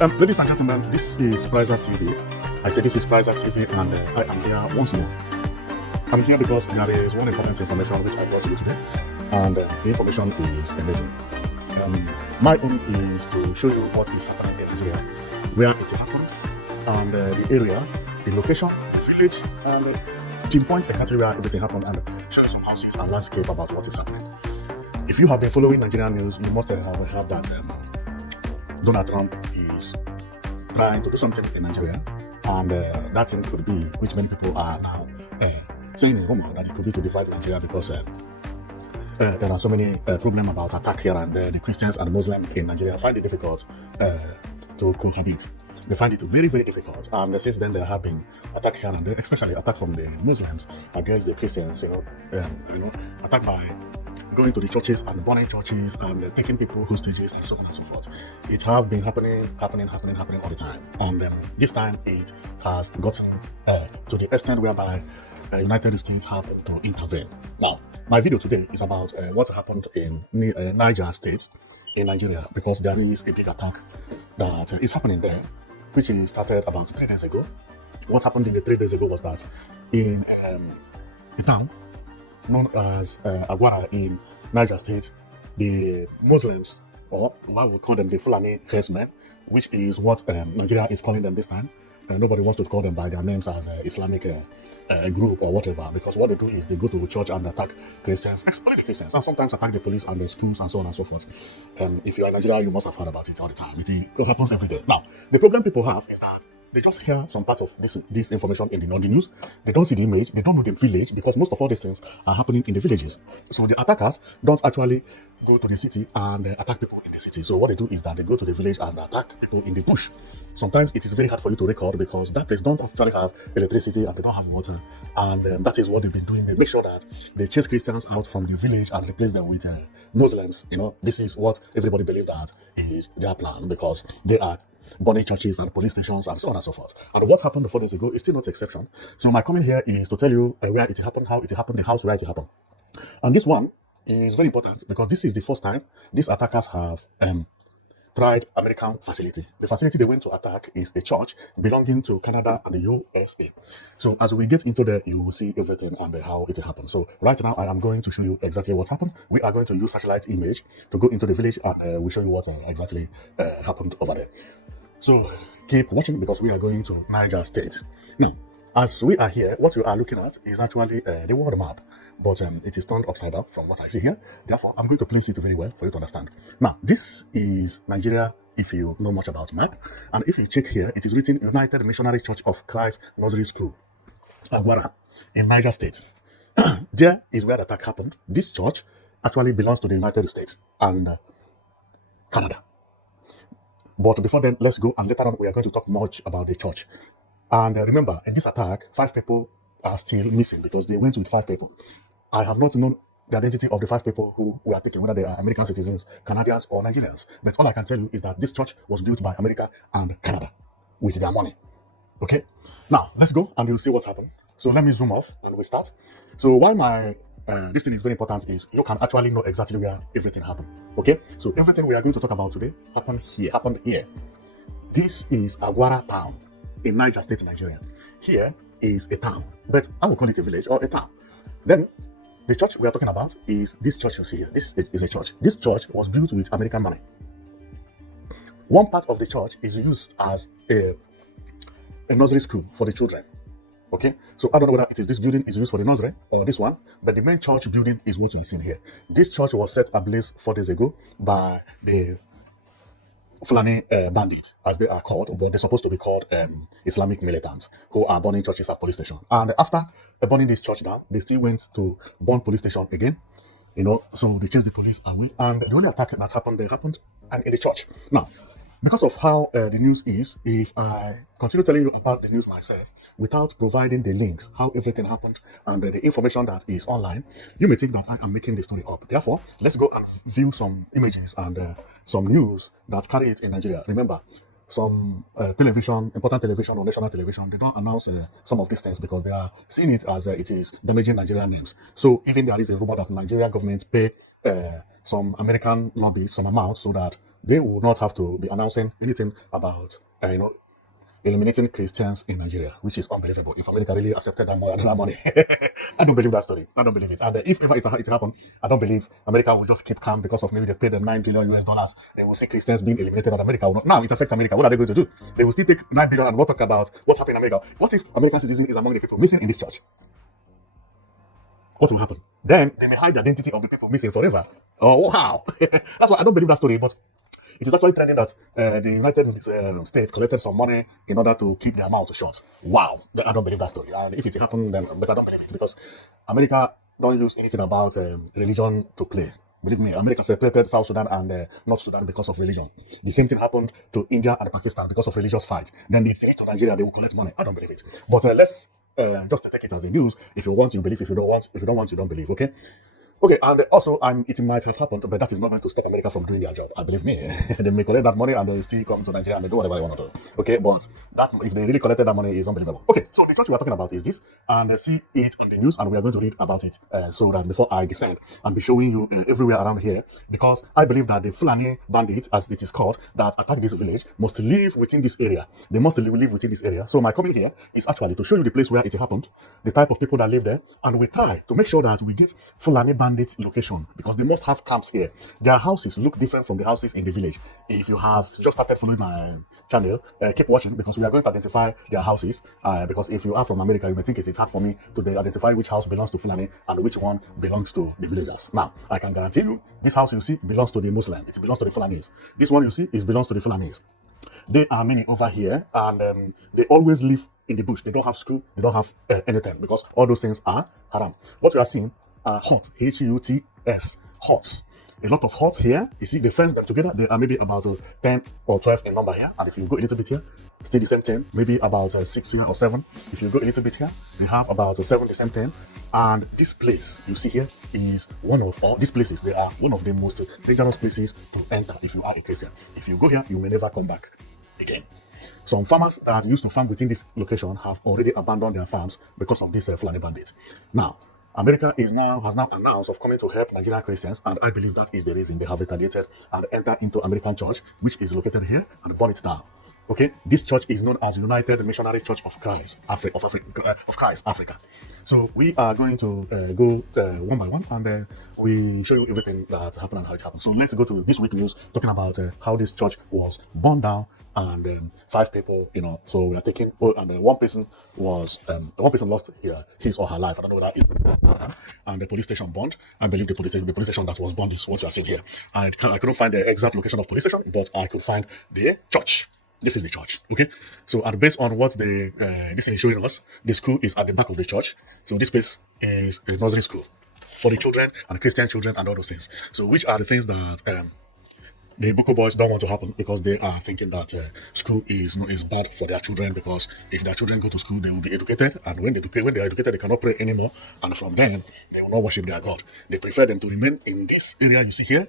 Ladies and gentlemen, this is Prizers TV. I say this is Prizers TV, and I am here once more. I'm here because there is one important information which I brought to you today, and the information is amazing. My own is to show you what is happening in Nigeria, where it happened, and the area, the location, the village, and pinpoint exactly where everything happened, and show you some houses and landscape about what is happening. If you have been following Nigerian news, you must have heard that Donald Trump is trying to do something in Nigeria, and that thing could be, which many people are now saying in rumor, that it could be to divide Nigeria because there are so many problems about attack here and there. The Christians and Muslims in Nigeria find it difficult to cohabit. They find it very, very difficult, and since then there have been attack here and there, especially attack from the Muslims against the Christians. Attack by going to the churches and burning churches and taking people hostages and so on and so forth. It have been happening all the time, and this time it has gotten to the extent whereby United States have to intervene. Now, my video today is about what happened in Niger State in Nigeria, because there is a big attack that is happening there, which is started about 3 days ago. What happened in the 3 days ago was that in a town known as Agwara in Niger State, the Muslims, or what we call them, the Fulani herdsmen, which is what Nigeria is calling them this time. Nobody wants to call them by their names as Islamic group or whatever, because what they do is they go to church and attack Christians, especially the Christians, and sometimes attack the police and the schools and so on and so forth. If you are in Nigeria, you must have heard about it all the time. It happens every day. Now, the problem people have is that they just hear some part of this information in the news. They don't see the image. They don't know the village, because most of all these things are happening in the villages. So the attackers don't actually go to the city and attack people in the city. So what they do is that they go to the village and attack people in the bush. Sometimes it is very hard for you to record, because that place don't actually have electricity and they don't have water. And that is what they've been doing. They make sure that they chase Christians out from the village and replace them with Muslims. This is what everybody believes that is their plan, because they are burning churches and police stations and so on and so forth. And what happened 4 days ago is still not exception. So my comment here is to tell you where it happened, how it happened, the house where it happened. And this one is very important, because this is the first time these attackers have tried American facility. The facility they went to attack is a church belonging to Canada and the USA. So as we get into there, you will see everything and how it happened. So right now, I am going to show you exactly what happened. We are going to use satellite image to go into the village, and we'll show you what exactly happened over there. So keep watching, because we are going to Niger State. Now, as we are here, what you are looking at is actually the world map, but it is turned upside down from what I see here. Therefore, I'm going to place it very well for you to understand. Now, this is Nigeria, if you know much about map. And if you check here, it is written United Missionary Church of Christ Nursery School, Agwara, in Niger State. There is where the attack happened. This church actually belongs to the United States and Canada. But before then, let's go, and later on we are going to talk much about the church. And remember, in this attack, 5 people are still missing, because they went with 5 people. I have not known the identity of the 5 people who were taken, whether they are American citizens, Canadians, or Nigerians. But all I can tell you is that this church was built by America and Canada with their money. Okay? Now, let's go and you'll see what's happened. So let me zoom off and we start. So why this thing is very important is you can actually know exactly where everything happened. Okay? So everything we are going to talk about today happened here. This is Agwara town in Niger State, Nigeria. Here is a town, but I will call it a village or a town. Then the church we are talking about is this church you see here. This is a church. This church was built with American money. One part of the church is used as a nursery school for the children. Okay, so I don't know whether it is this building is used for the nursery or this one, but the main church building is what we see here. This church was set ablaze 4 days ago by the Fulani Bandit, as they are called, but they're supposed to be called Islamic militants who are burning churches at police station. And after burning this church down, they still went to burn police station again. So they chased the police away. And the only attack that happened there happened and in the church. Now, because of how the news is, if I continue telling you about the news myself without providing the links, how everything happened, and the information that is online, you may think that I am making the story up. Therefore, let's go and view some images and some news that carry it in Nigeria. Remember, some important television or national television, they don't announce some of these things because they are seeing it as it is damaging Nigerian names. So even there is a rumor that Nigerian government pay some American lobbies some amount so that they will not have to be announcing anything about, eliminating Christians in Nigeria, which is unbelievable. If America really accepted that money, I don't believe that story. I don't believe it. And if ever it happened, I don't believe America will just keep calm because of maybe they paid them $9 billion. They will see Christians being eliminated, and America will not. Now it affects America. What are they going to do? They will still take $9 billion and we'll talk about what's happening in America. What if American citizen is among the people missing in this church? What will happen? Then they may hide the identity of the people missing forever. Oh, wow. That's why I don't believe that story. But it is actually trending that the United States collected some money in order to keep their mouth shut. Wow. I don't believe that story. And if it happened, then but I don't believe it, because America don't use anything about religion to play. Believe me, America separated South Sudan and North Sudan because of religion. The same thing happened to India and Pakistan because of religious fight. Then they finished to Nigeria, they will collect money. I don't believe it. But let's just take it as a news. If you want, you believe. If you don't want, you don't believe. Okay. Okay, and also, it might have happened, but that is not going to stop America from doing their job. I believe me. They may collect that money and they still come to Nigeria and they do whatever they want to do. Okay, but that if they really collected that money is unbelievable. Okay, so the church we are talking about is this, and see it on the news, and we are going to read about it so that before I descend and be showing you everywhere around here, because I believe that the Fulani bandits, as it is called, that attack this village must live within this area. They must live within this area. So my coming here is actually to show you the place where it happened, the type of people that live there, and we try to make sure that we get Fulani bandit location, because they must have camps here. Their houses look different from the houses in the village. If you have just started following my channel, keep watching, because we are going to identify their houses. Because if you are from America, you may think it's hard for me to identify which house belongs to Fulani and which one belongs to the villagers. Now, I can guarantee you, this house you see belongs to the Muslim. It belongs to the Fulanis. This one you see belongs to the Fulanis. There are many over here, and they always live in the bush. They don't have school. They don't have anything, because all those things are haram. What we are seeing are huts, Huts, huts. A lot of huts here. You see, the fence them together, they are maybe about 10 or 12 in number here. And if you go a little bit here, still the same thing, maybe about 6 here or 7. If you go a little bit here, they have about 7, the same thing. And this place you see here is one of all these places. They are one of the most dangerous places to enter if you are a Christian. If you go here, you may never come back again. Some farmers that used to farm within this location have already abandoned their farms because of this Fulani bandits. Now, America has now announced of coming to help Nigerian Christians, and I believe that is the reason they have retaliated and entered into American church, which is located here, and burn it down. Okay, this church is known as United Missionary Church of Christ, Africa. So we are going to go one by one, and we show you everything that happened and how it happened. So let's go to this week news, talking about how this church was burned down, and 5 people, so we are taking, and one person lost his or her life. I don't know whether it's, and the police station burned. I believe the police station that was burned is what you are seeing here. I couldn't find the exact location of police station, but I could find the church. This is the church, okay? So, based on what this is showing us, the school is at the back of the church. So, this place is the nursery school for the children and Christian children and all those things. So, which are the things that the Boko boys don't want to happen, because they are thinking that school is bad for their children, because if their children go to school, they will be educated, and when they are educated, they cannot pray anymore, and from then they will not worship their God. They prefer them to remain in this area you see here.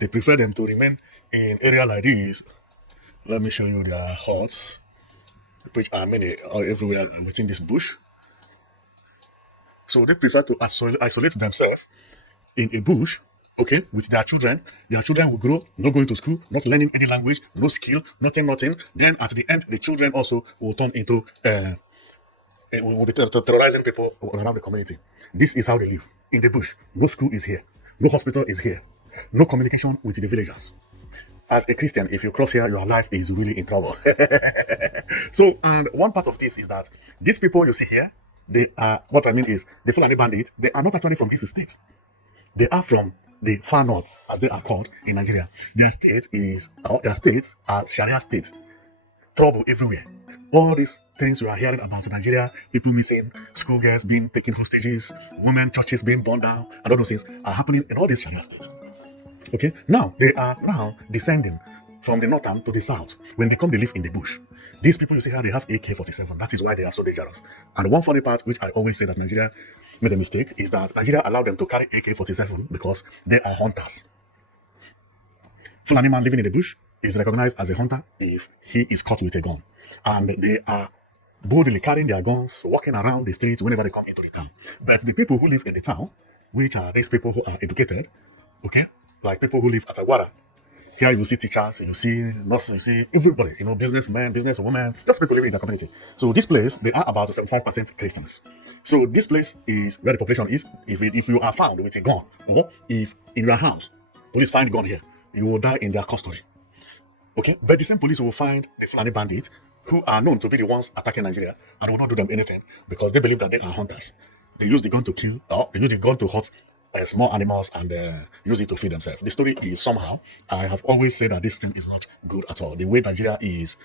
They prefer them to remain in area like this. Let me show you their huts, which are many everywhere within this bush. So they prefer to isolate themselves in a bush, okay, with their children. Their children will grow, not going to school, not learning any language, no skill, nothing. Then at the end, the children also will turn into will be terrorizing people around the community. This is how they live in the bush. No school is here, no hospital is here, no communication with the villagers. As a Christian, if you cross here, your life is really in trouble. So, and one part of this is that these people you see here, they are, what I mean is, the Fulani bandits, they are not actually from this state. They are from the far north, as they are called in Nigeria. Their states are Sharia states. Trouble everywhere. All these things we are hearing about in Nigeria, people missing, schoolgirls being taken hostages, women, churches being burned down, and all those things are happening in all these Sharia states. Okay, now they are descending from the northern to the south. When they come, they live in the bush. These people, you see how they have AK-47. That is why they are so dangerous. And one funny part, which I always say that Nigeria made a mistake, is that Nigeria allowed them to carry AK-47 because they are hunters. Fulani man living in the bush is recognized as a hunter if he is caught with a gun. And they are boldly carrying their guns, walking around the streets whenever they come into the town. But the people who live in the town, which are these people who are educated, okay, like people who live at Agwara, Here you see teachers, you see nurses, you see everybody, businessmen, businesswomen, just people living in the community. So this place, they are about 75% Christians. So this place is where the population is. If you are found with a gun, or if in your house, police find gun here, you will die in their custody. Okay, but the same police will find the Fulani bandits who are known to be the ones attacking Nigeria and will not do them anything because they believe that they are hunters. They use the gun to kill, or they use the gun to hunt small animals and use it to feed themselves. The story is somehow, I have always said that this thing is not good at all. The way Nigeria is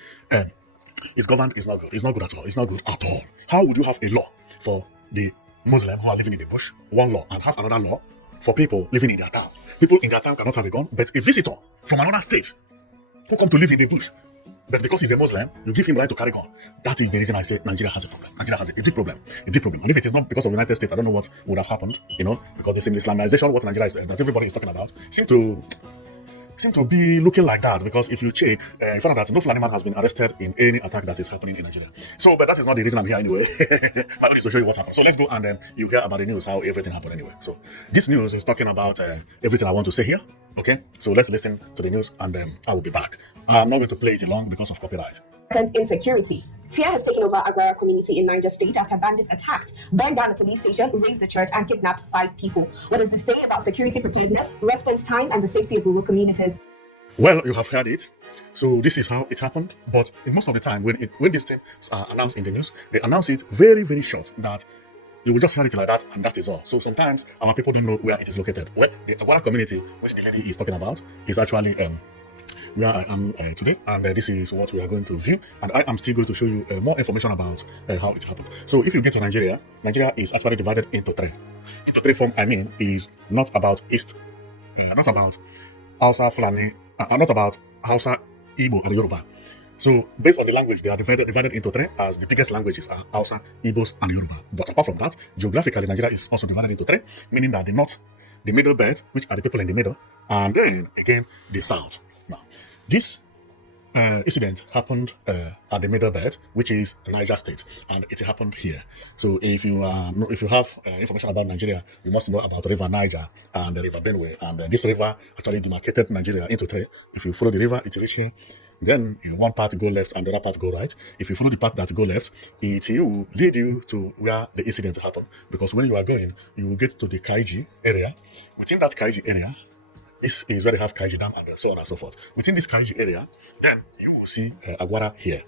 governed is not good. It's not good at all. It's not good at all. How would you have a law for the Muslim who are living in the bush, one law, and have another law for people living in their town? People in their town cannot have a gun, but a visitor from another state who come to live in the bush, but because he's a Muslim, you give him right to carry gun. That is the reason I say Nigeria has a problem. Nigeria has a big problem. A big problem. And if it is not because of the United States, I don't know what would have happened, because the same Islamization, what Nigeria is, that everybody is talking about, seem to be looking like that, because if you check, you find out that no Fulani man has been arrested in any attack that is happening in Nigeria. So, but that is not the reason I'm here anyway. My own is to show you what's happened. So let's go and you hear about the news, how everything happened anyway. So this news is talking about everything I want to say here. Okay, so let's listen to the news and I will be back. I'm not going to play it long because of copyright. Insecurity. Fear has taken over Agwara community in Niger State after bandits attacked, burned down a police station, razed the church, and kidnapped 5 people. What does this say about security preparedness, response time, and the safety of rural communities? Well, you have heard it. So this is how it happened. But in most of the time, when these things are announced in the news, they announce it very, very short, that you will just hear it like that, and that is all. So sometimes our people don't know where it is located. Well, the Agwara community, which the lady is talking about, is actually where I am today, and this is what we are going to view. And I am still going to show you more information about how it happened. So if you get to Nigeria, Nigeria is actually divided into 3. Into 3 form, I mean, is not about East, not about Hausa, Fulani, not about Hausa, Igbo, and Yoruba. So based on the language, they are divided into 3, as the biggest languages are Hausa, Igbos, and Yoruba. But apart from that, geographically, Nigeria is also divided into 3, meaning that the north, the middle belt, which are the people in the middle, and then again the south. Now, this incident happened at the middle belt, which is Niger State, and it happened here. So if you have information about Nigeria, you must know about River Niger and the River Benue, and this river actually demarcated Nigeria into 3. If you follow the river, it reaches here. Then one part go left and the other part go right. If you follow the part that go left, it will lead you to where the incident happened. Because when you are going, you will get to the Kaiji area. Within that Kaiji area, this is where they have Kaiji Dam and so on and so forth. Within this Kaiji area, then you will see Agwara here.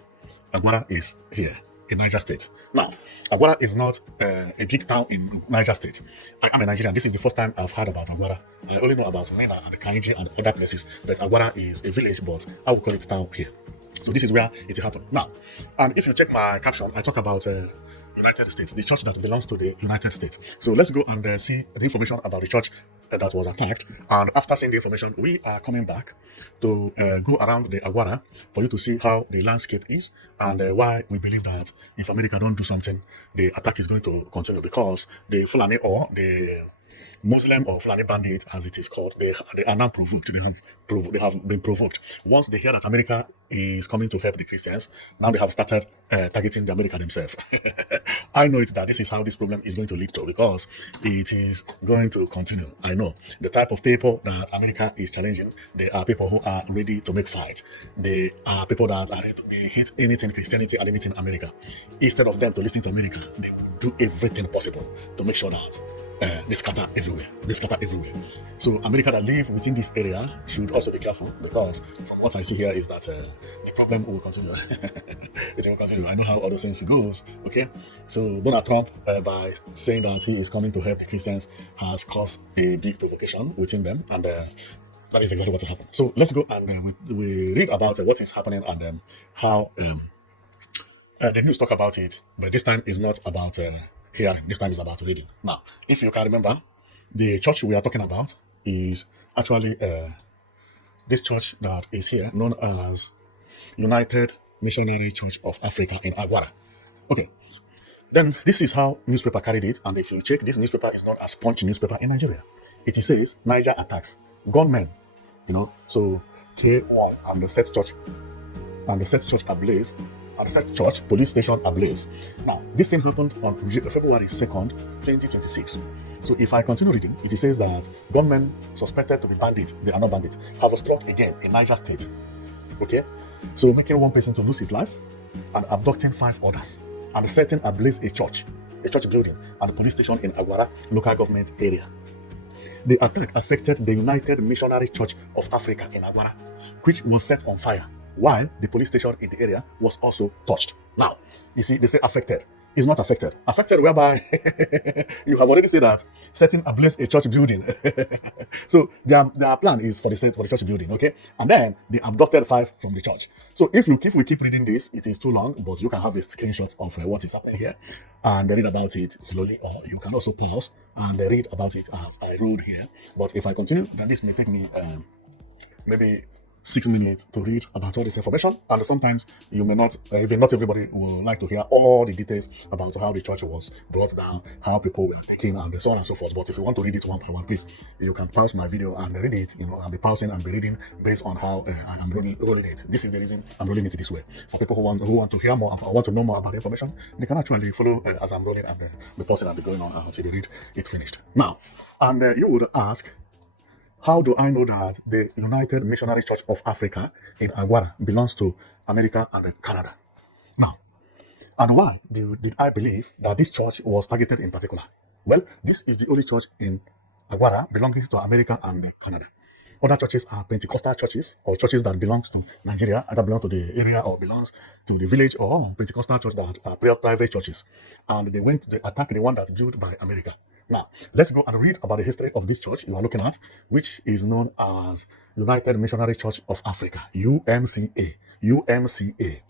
Agwara is here in Niger State. Now, Agwara is not a big town in Niger State. I am a Nigerian. This is the first time I've heard about Agwara. I only know about Nena and Kaiji and other places, but Agwara is a village, but I will call it town here. So this is where it happened. Now, and if you check my caption, I talk about United States, the church that belongs to the United States. So let's go and see the information about the church that was attacked. And after seeing the information, we are coming back to go around the Agwara for you to see how the landscape is and why we believe that if America don't do something, the attack is going to continue, because the Fulani or the Muslim or Fulani bandit, as it is called, they are now provoked. They have been provoked. Once they hear that America is coming to help the Christians, now they have started targeting the America themselves. I know it that this is how this problem is going to lead to, because it is going to continue. I know the type of people that America is challenging. They are people who are ready to make fight. They are people that are ready to hate anything Christianity and anything America. Instead of them to listen to America, they will do everything possible to make sure that they scatter everywhere. So America that live within this area should also be careful, because from what I see here is that the problem will continue. It will continue. I know how all those things goes. Okay, so Donald Trump, by saying that he is coming to help the Christians, has caused a big provocation within them, and that is exactly what happened. So let's go and we read about what is happening and how the news talk about it, but this time is not about hearing. This time is about reading. Now, if you can remember, the church we are talking about is actually this church that is here, known as United Missionary Church of Africa in Agwara. Okay, then this is how newspaper carried it, and if you check, this newspaper is known as Punch newspaper in Nigeria. It says Niger attacks, gunmen, so K1 and the set church Ablaze, and the set church police station Ablaze. Now, this thing happened on February 2nd, 2026. So if I continue reading, it says that gunmen suspected to be bandits, they are not bandits, have struck again in Niger State. Okay? So making one person to lose his life and abducting 5 others and setting ablaze a church building and a police station in Agwara local government area. The attack affected the United Missionary Church of Africa in Agwara, which was set on fire, while the police station in the area was also touched. Now, you see, they say affected. It's not affected. Affected whereby you have already said that setting ablaze a church building. So their plan is for the church building, okay? And then they abducted 5 from the church. So if we keep reading this, it is too long, but you can have a screenshot of what is happening here and read about it slowly, or you can also pause and read about it as I wrote here. But if I continue, then this may take me maybe 6 minutes to read about all this information, and sometimes you may not, even not everybody will like to hear all the details about how the church was brought down, how people were taken, and so on and so forth. But if you want to read it one by one, please, you can pause my video and read it. I'll be pausing and be reading based on how I'm rolling it. This is the reason I'm rolling it this way. For people who want to hear more or want to know more about the information, they can actually follow as I'm rolling and be pausing and be going on until they read it finished. Now, and you would ask, how do I know that the United Missionary Church of Africa in Agwara belongs to America and Canada? Now, and why did I believe that this church was targeted in particular? Well, this is the only church in Agwara belonging to America and Canada. Other churches are Pentecostal churches, or churches that belongs to Nigeria, either belong to the area or belongs to the village, or Pentecostal church that are private churches. And they attacked the one that's built by America. Now, let's go and read about the history of this church you are looking at, which is known as United Missionary Church of Africa, UMCA. UMCA.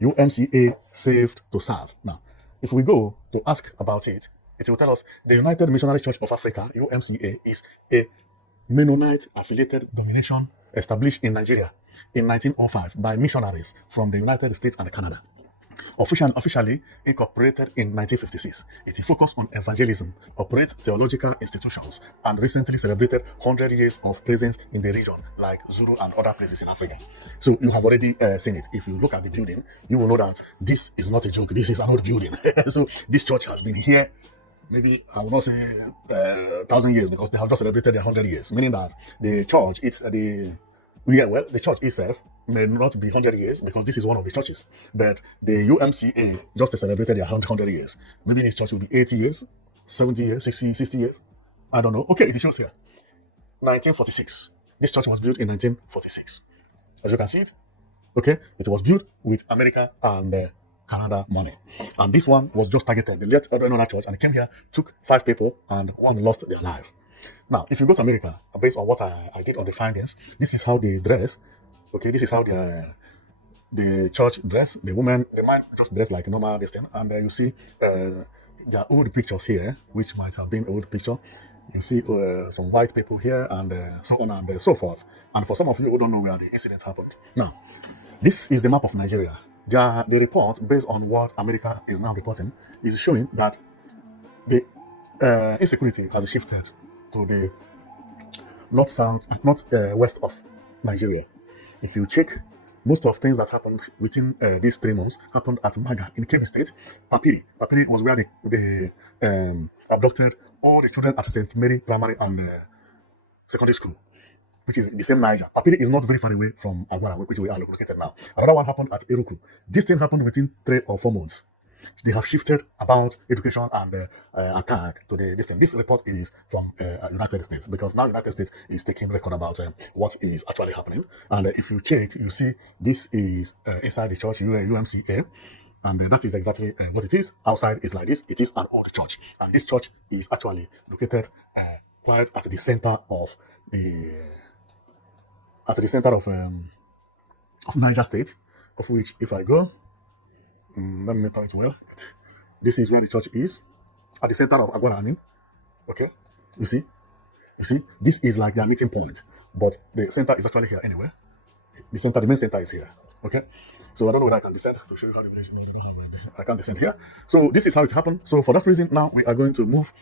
UMCA, saved to serve. Now, if we go to ask about it, it will tell us the United Missionary Church of Africa, UMCA, is a Mennonite affiliated denomination established in Nigeria in 1905 by missionaries from the United States and Canada. Officially incorporated in 1956, it focused on evangelism, operates theological institutions, and recently celebrated 100 years of presence in the region, like Zulu and other places in Africa. So you have already seen it. If you look at the building, you will know that this is not a joke. This is an old building. So this church has been here, maybe I will not say 1,000 years, because they have just celebrated their 100 years, meaning that the church, the church itself may not be 100 years, because this is one of the churches, but the UMCA just celebrated their 100 years. Maybe this church will be 80 years, 70 years, 60 years. I don't know. Okay, it shows here. 1946. This church was built in 1946. As you can see it, okay, it was built with America and Canada money. And this one was just targeted. They let another church and came here, took 5 people, and 1 lost their life. Now, if you go to America, based on what I did on the findings, this is how they dress. Okay, this is how the church dress. The man just dress like a normal this thing. And you see their old pictures here, which might have been old picture. You see some white people here and so on and so forth. And for some of you who don't know where the incident happened, now, this is the map of Nigeria. The report, based on what America is now reporting, is showing that the insecurity has shifted to the west of Nigeria. If you check, most of things that happened within these 3 months happened at Maga in Kebbi State. Papiri was where they abducted all the children at St. Mary Primary and Secondary School, which is the same Niger. Papiri is not very far away from Agwara, which we are located now. Another one happened at Eruku. This thing happened within 3 or 4 months. They have shifted about education and attack to this thing. This report is from United States, because now United States is taking record about what is actually happening. And if you check, you see this is inside the church, UMCA, and that is exactly what it is. Outside is like this. It is an old church, and this church is actually located quite at the center of Niger State, of which, if I go, let me tell it well. This is where the church is, at the center of Agwara, I mean. Okay, you see, this is like their meeting point, but the center is actually here anyway. The main center is here. Okay, so I don't know whether I can descend to show you how the village. No, they don't have I can't descend here. So this is how it happened. So for that reason, now we are going to move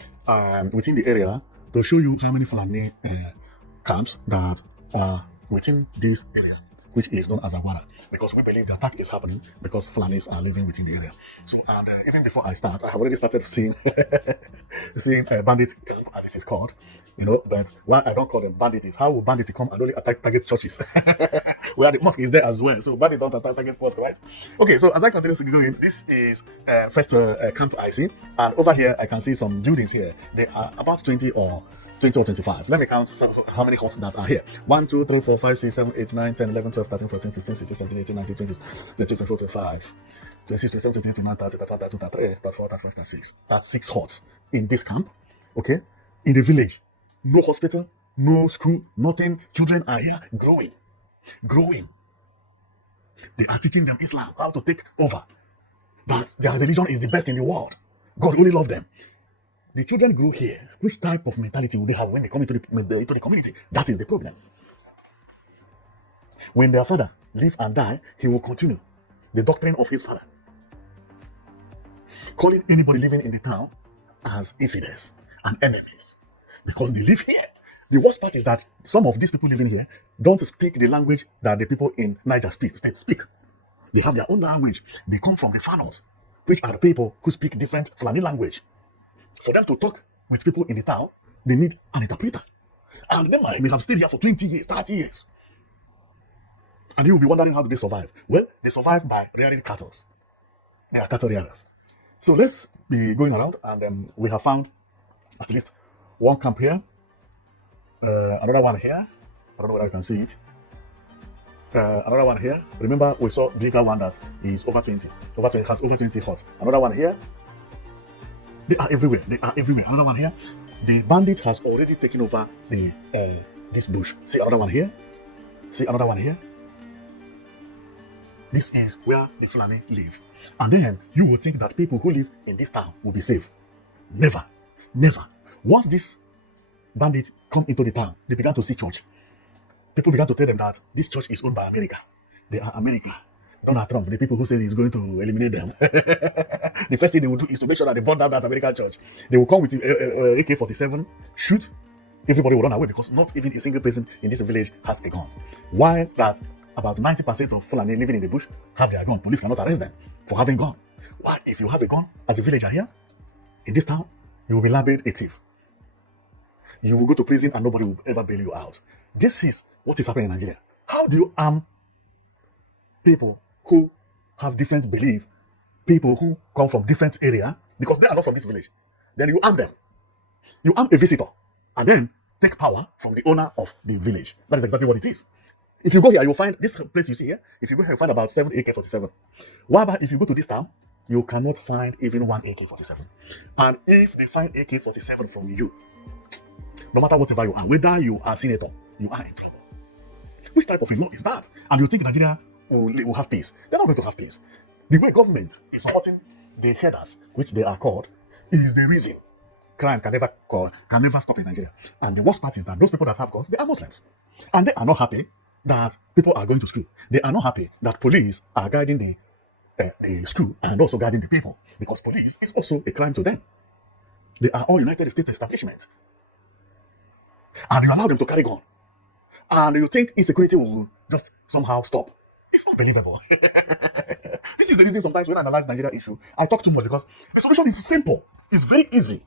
within the area to show you how many Fulani camps that are within this area. which is known as Agwara, because we believe the attack is happening because Fulanis are living within the area. So, and even before I start, I have already started seeing seeing Bandit camp, as it is called. But why I don't call them bandits is how will bandits come and only attack target churches where the mosque is there as well. So bandits don't attack target mosque, right? Okay, so as I continue to go in, this is first camp I see, and over here I can see some buildings here. They are about 20 or 25. Let me count how many huts that are here. 1, 2, 3, 4, 5, 6, 7, 8, 9, 10, 11, 12, 13, 14, 15, 16, 17, 18, 19, 20, 22, 24, 25, 26, 27, 28, 29, 30, 31, 32, 33, 34, 35, 36. That's 6 huts in this camp, okay? In the village. No hospital, no school, nothing. Children are here growing. They are teaching them Islam, how to take over. That their religion is the best in the world. God only loves them. The children grow here. Which type of mentality will they have when they come into the community? That is the problem. When their father live and die, he will continue the doctrine of his father, calling anybody living in the town as infidels and enemies because they live here. The worst part is that some of these people living here don't speak the language that the people in Niger State speak. They have their own language. They come from the farmers, which are the people who speak different Fulani language. For them to talk with people in the town, they need an interpreter. And they may have stayed here for 20 years, 30 years. And you will be wondering, how do they survive? Well, they survive by rearing cattle. They are cattle rearers. So let's be going around, and we have found at least one camp here, another one here. I don't know whether you can see it. Another one here. Remember, we saw bigger one that is over 20. Has over 20 huts. Another one here. They are everywhere. Another one here. The bandit has already taken over the this bush. See another one here. This is where the Fulani live. And then you would think that people who live in this town will be safe. Never. Once this bandit come into the town, they began to see church. People began to tell them that this church is owned by America. They are America. Donald Trump, the people who say he's going to eliminate them. The first thing they will do is to make sure that they burn down that American church. They will come with AK-47, shoot. Everybody will run away because not even a single person in this village has a gun. Why that about 90% of Fulani living in the bush have their gun? Police cannot arrest them for having gun. Why? If you have a gun as a villager here in this town, you will be labeled a thief. You will go to prison and nobody will ever bail you out. This is what is happening in Nigeria. How do you arm people who have different belief, people who come from different area, because they are not from this village? Then you arm them. You arm a visitor and then take power from the owner of the village. That is exactly what it is. If you go here, you will find this place you see here. If you go here, you find about 7 AK-47. Why about if you go to this town, you cannot find even one AK-47. And if they find AK-47 from you, no matter whatever you are, whether you are senator, you are in trouble. Which type of a law is that? And you think Nigeria will have peace? They're not going to have peace. The way government is supporting the headers, which they are called, is the reason crime can never stop in Nigeria. And the worst part is that those people that have guns, they are Muslims. And they are not happy that people are going to school. They are not happy that police are guiding the school and also guiding the people, because police is also a crime to them. They are all United States establishment. And you allow them to carry gun. And you think insecurity will just somehow stop. It's unbelievable. This is the reason sometimes when I analyze Nigeria issue, I talk too much, because the solution is simple. It's very easy.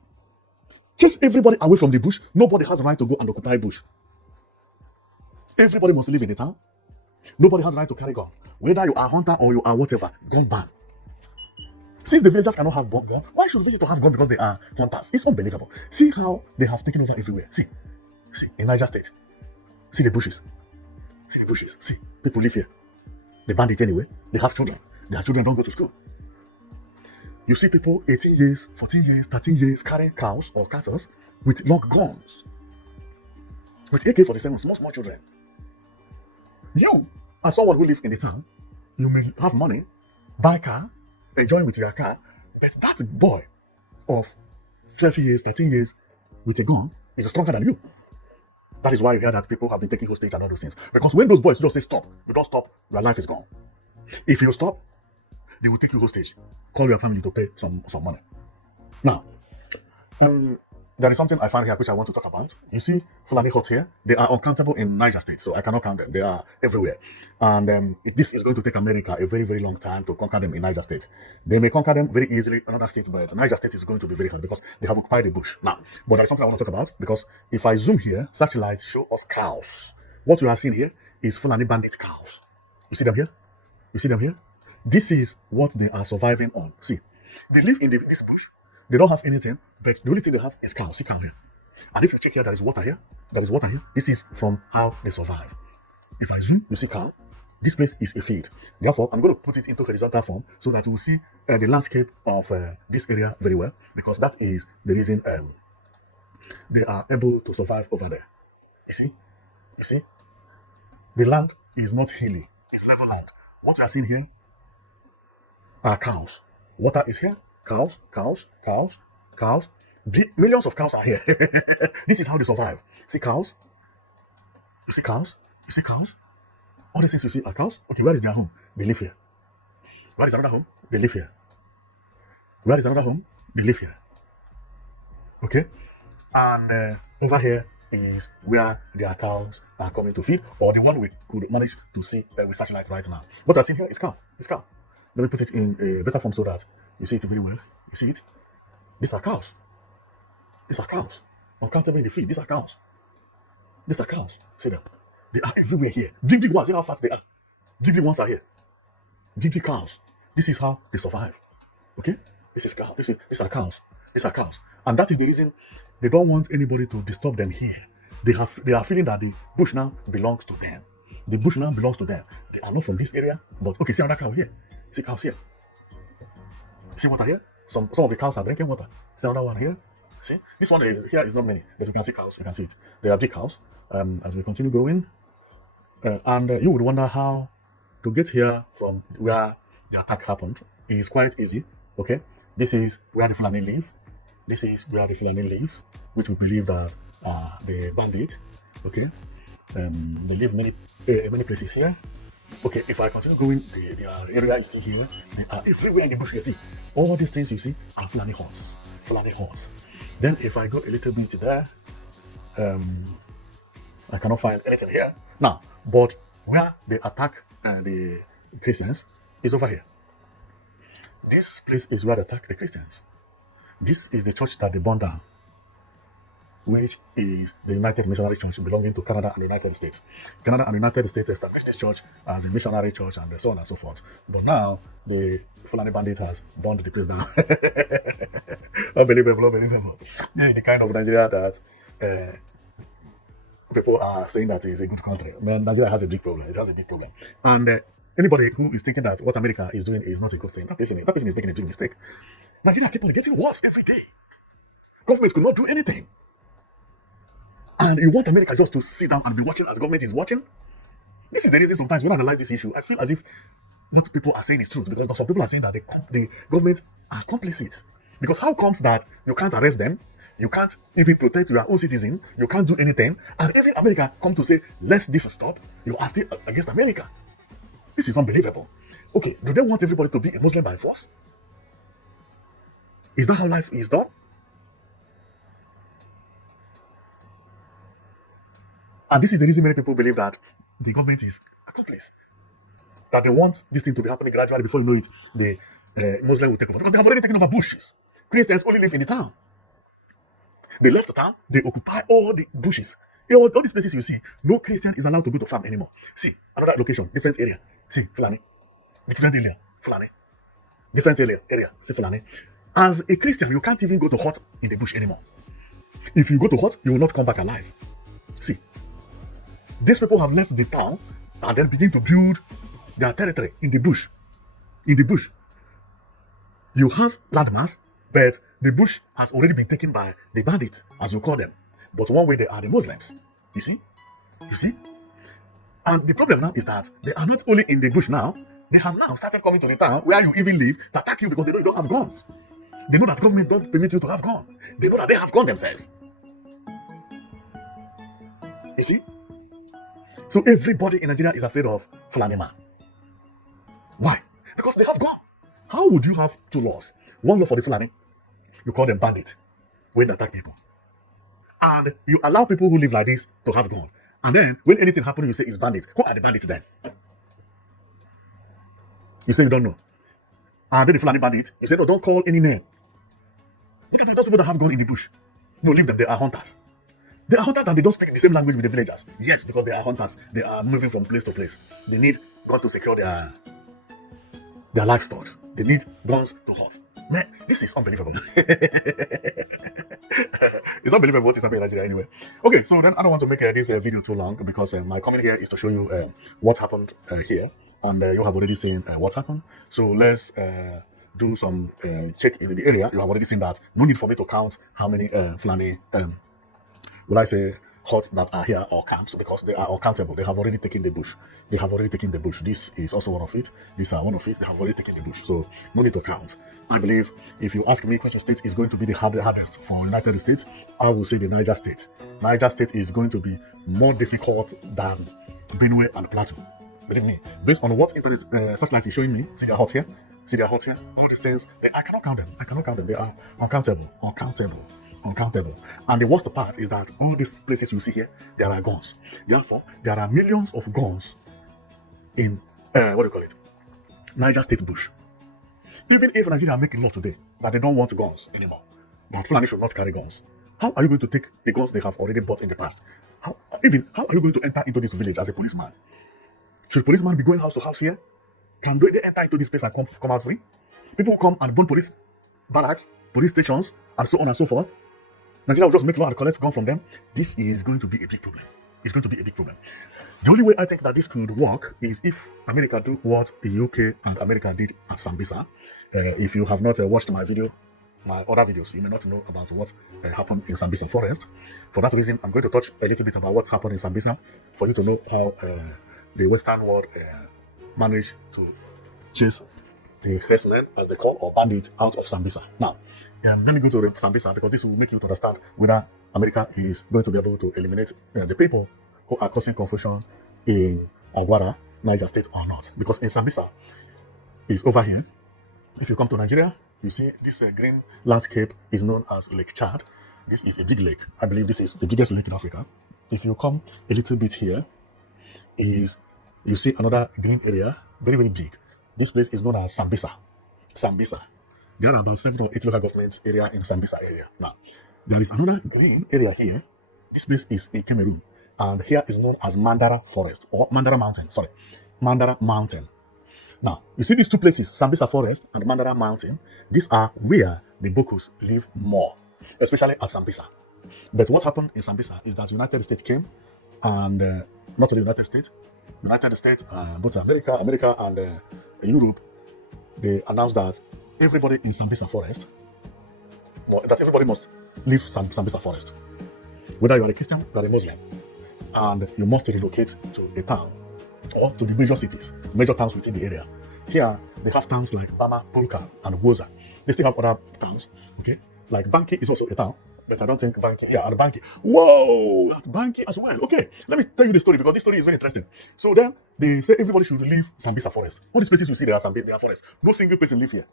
Chase everybody away from the bush. Nobody has a right to go and occupy bush. Everybody must live in the town. Nobody has a right to carry gun. Whether you are a hunter or you are whatever, gun ban. Since the villagers cannot have gun, why should visitors have gun because they are hunters? It's unbelievable. See how they have taken over everywhere. See, in Niger State. See the bushes. See, people live here. The bandits anyway, they have children. Their children don't go to school. You see people 18 years, 14 years, 13 years carrying cows or cattle with long guns. With AK-47, small children. You, as someone who lives in the town, you may have money, buy a car, enjoy with your car, but that boy of 12 years, 13 years with a gun is stronger than you. That is why you hear that people have been taking hostage and all those things. Because when those boys just say stop, you don't stop, your life is gone. If you stop, they will take you hostage. Call your family to pay some money. Now, there is something I found here which I want to talk about. You see, Fulani huts here, they are uncountable in Niger State, so I cannot count them. They are everywhere. And this is going to take America a very, very long time to conquer them in Niger State. They may conquer them very easily in other states, but Niger State is going to be very hard because they have occupied the bush. Now, but there is something I want to talk about because if I zoom here, satellites show us cows. What we are seeing here is Fulani bandit cows. You see them here? You see them here? This is what they are surviving on. See, they live in this bush. They don't have anything, but the only thing they have is cow. See cow here. And if you check here, there is water here. There is water here. This is from how they survive. If I zoom, you see cow. This place is a field. Therefore, I'm going to put it into horizontal form so that we'll see the landscape of this area very well, because that is the reason they are able to survive over there. You see? You see? The land is not hilly. It's level land. What we are seeing here are cows. Water is here. Cows, cows, cows, cows. Millions of cows are here. This is how they survive. See cows? You see cows? You see cows? All the things you see are cows? Okay, where is their home? They live here. Where is another home? They live here. Where is another home? They live here. Okay? And over here is where their cows are coming to feed, or the one we could manage to see with satellite right now. What I see here is cow. It's cow. Let me put it in a better form so that you see it very well. You see it? These are cows. These are cows. Uncountable in the field. These are cows. These are cows. See them? They are everywhere here. Big, big ones. See how fat they are. Big, big ones are here. Big, big cows. This is how they survive. Okay? This is cow. These are cows. These are cows. And that is the reason they don't want anybody to disturb them here. They are feeling that the bush now belongs to them. The bush now belongs to them. They are not from this area, but okay, see another cow here. See cows here. See water here? Some of the cows are drinking water. See another one here. See? This one here is not many, but you can see cows. You can see it. They are big cows. As we continue growing, and you would wonder how to get here from where the attack happened. Is quite easy. Okay, this is where the Fulani live. This is where the Fulani live, which we believe that the bandit. Okay, they live many places here. Okay, if I continue going, the area is still here. They are everywhere in the bush. You see, all these things you see are Fulani huts. Fulani huts. Then if I go a little bit there, I cannot find anything here. Now, but where they attack the Christians is over here. This place is where they attack the Christians. This is the church that they burned down, which is the United Missionary Church belonging to Canada and the United States. Canada and the United States established this church as a missionary church and so on and so forth. But now, the Fulani bandit has burned the place down. Unbelievable, unbelievable. This is the kind of Nigeria that people are saying that is a good country. Man, Nigeria has a big problem. It has a big problem. And anybody who is thinking that what America is doing is not a good thing, that person is making a big mistake. Nigeria keep on getting worse every day. Government could not do anything. And you want America just to sit down and be watching as government is watching? This is the reason sometimes when I analyze this issue, I feel as if what people are saying is truth, because some people are saying that the government are complicit. Because how comes that you can't arrest them, you can't even protect your own citizen, you can't do anything, and even America come to say, let this stop, you are still against America? This is unbelievable. Okay, do they want everybody to be a Muslim by force? Is that how life is done? And this is the reason many people believe that the government is accomplice. That they want this thing to be happening gradually. Before you know it, the Muslim will take over. Because they have already taken over bushes. Christians only live in the town. They left the town, they occupy all the bushes. All these places you see, no Christian is allowed to go to farm anymore. See, another location, different area. See, Fulani. Different area, Fulani. Different area, see, Fulani. As a Christian, you can't even go to hut in the bush anymore. If you go to hut, you will not come back alive. See, these people have left the town and then begin to build their territory in the bush. In the bush. You have landmass, but the bush has already been taken by the bandits, as you call them. But one way they are the Muslims. You see? You see? And the problem now is that they are not only in the bush now, they have now started coming to the town where you even live to attack you because they know you don't have guns. They know that government don't permit you to have gun. They know that they have gun themselves. You see? So everybody in Nigeria is afraid of Fulani man. Why? Because they have gun. How would you have two laws? One law for the Fulani, you call them bandit when they attack people. And you allow people who live like this to have gun. And then when anything happens, you say it's bandits. Who are the bandits then? You say you don't know. Are they the Fulani bandit? You say, no, don't call any name. Look at those people that have gone in the bush. No, leave them. They are hunters. They are hunters and they don't speak the same language with the villagers. Yes, because they are hunters. They are moving from place to place. They need God to secure their livestock. They need guns to hunt. Man, this is unbelievable. It's unbelievable what is happening in Nigeria anyway. Okay, so then I don't want to make this video too long because my comment here is to show you what happened here. And you have already seen what happened. So let's do some check in the area. You have already seen that. No need for me to count how many Fulani, will I say, huts that are here or camps, because they are uncountable. They have already taken the bush. They have already taken the bush. This is also one of it. These are one of it. They have already taken the bush. So no need to count. I believe if you ask me which state is going to be the hardest for United States, I will say the Niger State. Niger State is going to be more difficult than Benue and Plateau. Believe me, based on what internet searchlight is showing me, see their huts here, see their huts here, all these things, I cannot count them. I cannot count them. They are uncountable. And the worst part is that all these places you see here, there are guns. Therefore, there are millions of guns in Niger State bush. Even if Nigeria make a law today that they don't want guns anymore, that Fulani should not carry guns, how are you going to take the guns they have already bought in the past? How are you going to enter into this village as a policeman? Should policeman be going house to house here? Can they enter into this place and come out free? People come and burn police barracks, police stations, and so on and so forth. Nigeria will just make law and collect gun from them. This is going to be a big problem. It's going to be a big problem. The only way I think that this could work is if America do what the UK and America did at Sambisa. If you have not watched my other videos, you may not know about what happened in Sambisa forest. For that reason, I'm going to touch a little bit about what happened in Sambisa for you to know how the Western world managed to chase the herdsmen, as they call, or bandit, out of Sambisa. Now, let me go to Sambisa because this will make you to understand whether America is going to be able to eliminate the people who are causing confusion in Agwara, Niger State or not. Because in Sambisa is over here. If you come to Nigeria, you see this green landscape is known as Lake Chad. This is a big lake. I believe this is the biggest lake in Africa. If you come a little bit here, you see another green area, very, very big. This place is known as Sambisa. Sambisa. There are about 7 or 8 local government area in Sambisa area. Now, there is another green area here. This place is in Cameroon. And here is known as Mandara Forest, or Mandara Mountain. Sorry, Mandara Mountain. Now, you see these two places, Sambisa Forest and Mandara Mountain. These are where the Bokos live more, especially at Sambisa. But what happened in Sambisa is that United States came, and not only United States, both America and Europe, they announced that everybody in Sambisa Forest, that everybody must leave Sambisa Forest. Whether you are a Christian, you are a Muslim, and you must relocate to a town or to the major cities, major towns within the area. Here, they have towns like Bama, Pulka, and Woza. They still have other towns, okay? Like Banki is also a town, but I don't think Banki, at Banki. Whoa, at Banki as well. Okay, let me tell you the story because this story is very interesting. So then, they say everybody should leave Sambisa Forest. All these places you see, they are forests. No single person live here.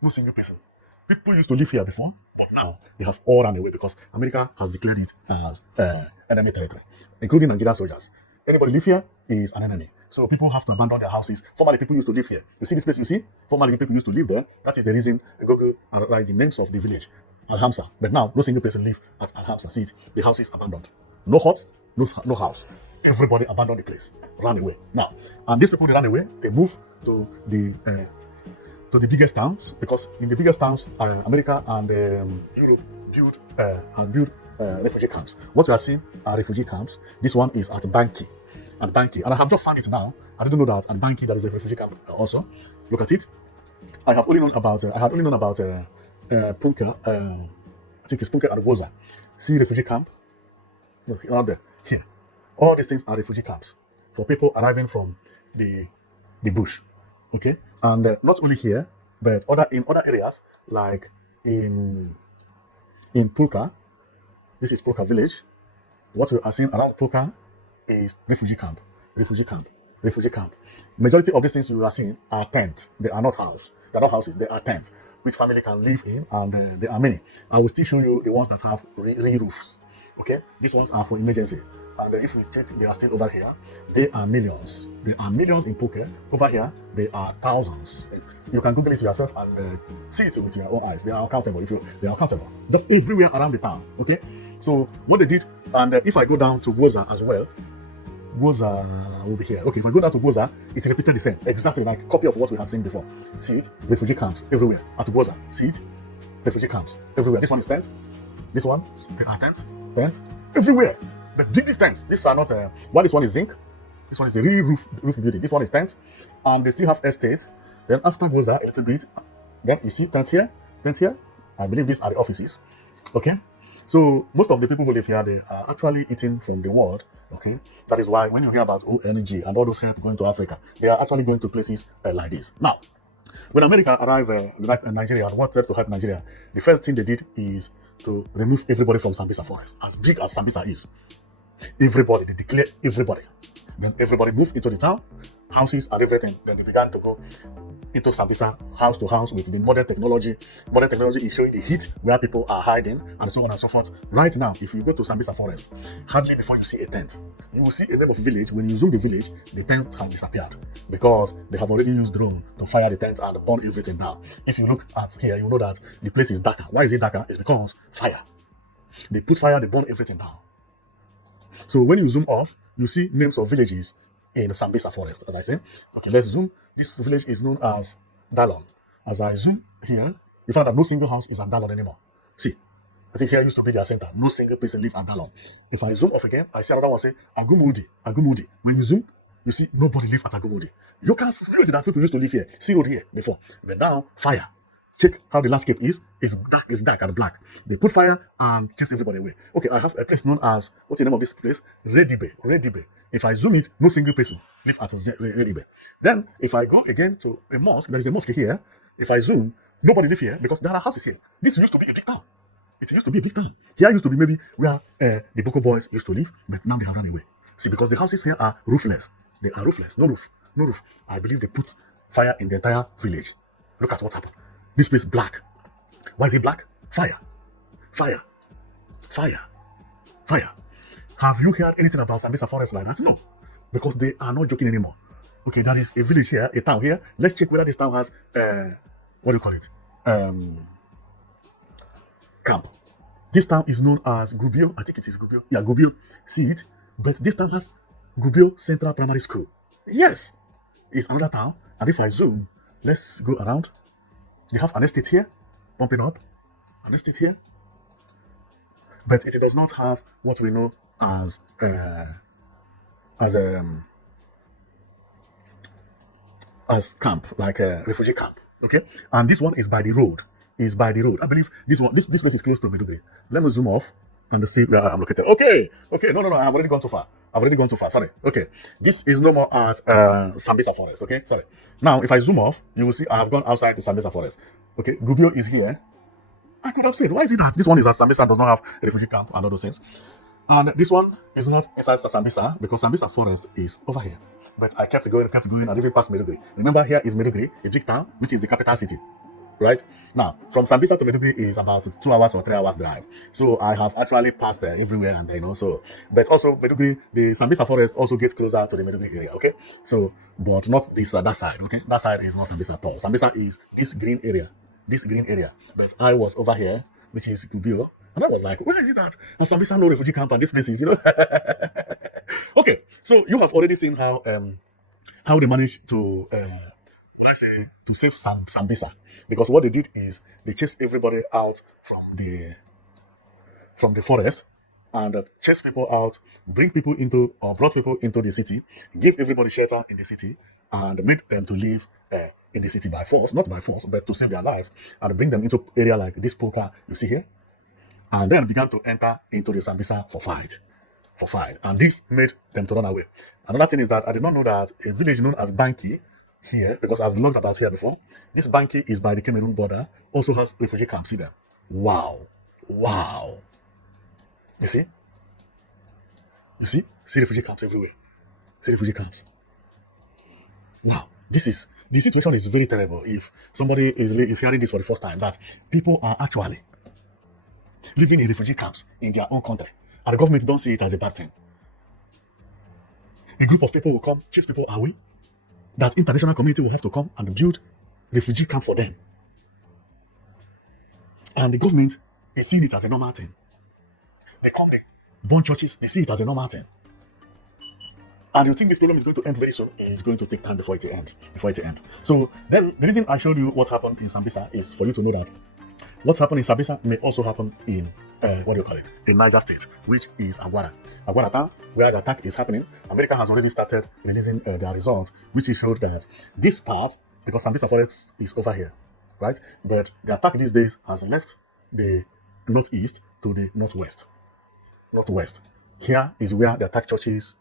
No single person. People used to live here before, but now they have all run away because America has declared it as enemy territory, including Nigerian soldiers. Anybody live here is an enemy. So people have to abandon their houses. Formerly, people used to live here. You see this place you see? Formerly, people used to live there. That is the reason Google write the names of the village, Al-Hamsa. But now, no single person live at Al-Hamsa. See it? The house is abandoned. No huts, no house. Everybody abandoned the place, ran away. Now, and these people, they ran away. They moved to the biggest towns, because in the biggest towns, America and Europe built refugee camps. What you are seeing are refugee camps. This one is at Banki. And I have just found it now. I didn't know that at Banki there is a refugee camp also. Look at it. I had only known about Punka. I think it's Punka and Woza. See refugee camp. Look out there. Here. All these things are refugee camps for people arriving from the bush. Okay, and not only here, but in other areas like in Pulka. This is Pulka village. What we are seeing around Pulka is refugee camp. Majority of these things you are seeing are tents. They are not houses. They are not houses. They are tents which family can live in, and there are many. I will still show you the ones that have roofs. Okay, these ones are for emergency. And if we check, they are still over here. They are millions. There are millions in Phuket. Over here, they are thousands. You can Google it yourself and see it with your own eyes. They are accountable. They are accountable, just everywhere around the town. Okay, so what they did, and if I go down to Goza as well, Goza will be here. Okay, if I go down to Goza, it's repeated the same, exactly like a copy of what we have seen before. See it? Refugee camps everywhere at Goza. See it? Refugee camps everywhere. This one is tent. This one, there are tents everywhere. But big tents. These are not. While this one is zinc, this one is a real roof building. This one is tent, and they still have estate. Then after Goza a little bit, then you see tent here. I believe these are the offices. Okay, so most of the people who live here, they are actually eating from the world. Okay, that is why when you hear about energy and all those help going to Africa, they are actually going to places like this. Now, when America arrived in Nigeria and wanted to help Nigeria, the first thing they did is to remove everybody from Sambisa forest. As big as Sambisa is, everybody, they declare everybody. Then everybody moved into the town, houses and everything. Then they began to go into Sambisa, house to house with the modern technology. Modern technology is showing the heat where people are hiding and so on and so forth. Right now, if you go to Sambisa forest, hardly before you see a tent, you will see a name of village. When you zoom the village, the tent has disappeared because they have already used drone to fire the tent and burn everything down. If you look at here, you know that the place is darker. Why is it darker? It's because fire. They put fire, they burn everything down. So when you zoom off, you see names of villages in Sambisa forest, as I say. Okay, let's zoom. This village is known as Dalon. As I zoom here, you find that no single house is at Dalon anymore. See, I think here used to be their center. No single person live at Dalon. If I zoom off again, I see another one say Agumudi. When you zoom, you see nobody live at Agumudi. You can feel it that people used to live here. See road here before. But now, fire. Check how the landscape is. It's dark and black. They put fire and chase everybody away. Okay, I have a place known as, what's the name of this place? Redibe. If I zoom it, no single person live at Redibe. Then, if I go again to a mosque, there is a mosque here. If I zoom, nobody live here because there are houses here. This used to be a big town. It used to be a big town. Here used to be maybe where the Boko boys used to live, but now they have run away. See, because the houses here are roofless. They are roofless. No roof. I believe they put fire in the entire village. Look at what happened. This place black. Why is it black? Fire. Have you heard anything about Sambisa forest like that? No. Because they are not joking anymore. Okay, that is a village here, a town here. Let's check whether this town has, what do you call it? Camp. This town is known as Gubio. I think it is Gubio. Yeah, Gubio. See it? But this town has Gubio Central Primary School. Yes. It's another town. And if I zoom, let's go around. They have an estate here, pumping up, an estate here, but it does not have what we know as camp, like a refugee camp. Okay, and this one is by the road. I believe this place is close to Maiduguri. Let me zoom off and see where I'm located. Okay, no, I've already gone too far. Sorry. Okay, this is no more at Sambisa forest. Okay, sorry. Now, if I zoom off, you will see I have gone outside the Sambisa forest. Okay, Gubio is here. I could have said, why is it that this one is at Sambisa, does not have a refugee camp and all those things? And this one is not inside Sambisa because Sambisa forest is over here. But I kept going, and even past Maiduguri. Remember, here is Maiduguri, a big town, which is the capital city. Right now, from Sambisa to Maiduguri is about 2 hours or 3 hours drive. So I have actually passed everywhere, and so. But also Maiduguri, the Sambisa forest also gets closer to the Maiduguri area. Okay, so but not this that side. Okay, that side is not Sambisa at all. Sambisa is this green area. But I was over here, which is Gubio, and I was like, where is it at? And Sambisa no refugee camp, and this place is, Okay, so you have already seen how they managed to. To save Sambisa, because what they did is they chased everybody out from the forest and chased people out, brought people into the city, gave everybody shelter in the city, and made them to live in the city by force, not by force, but to save their life, and bring them into area like this poker you see here, and then began to enter into the Sambisa for fight, and this made them to run away. Another thing is that I did not know that a village known as Banki here, because I've looked about here before. This Banki is by the Cameroon border, also has refugee camps. See them? Wow. You see? See refugee camps everywhere. See refugee camps. Wow. The situation is very terrible. If somebody is hearing this for the first time, that people are actually living in refugee camps in their own country. And the government don't see it as a bad thing. A group of people will come, chase people away. That international community will have to come and build refugee camp for them. And the government is seeing it as a normal thing. They come, they burn churches, they see it as a normal thing. And you think this problem is going to end very soon? It's going to take time before it ends. So then the reason I showed you what happened in Sambisa is for you to know that what's happened in Sambisa may also happen in in Niger State, which is Agwara. Agwara town, where the attack is happening. America has already started releasing their results, which is showed that this part, because Sambisa forest is over here, right? But the attack these days has left the northeast to the northwest. Here is where the attack churches,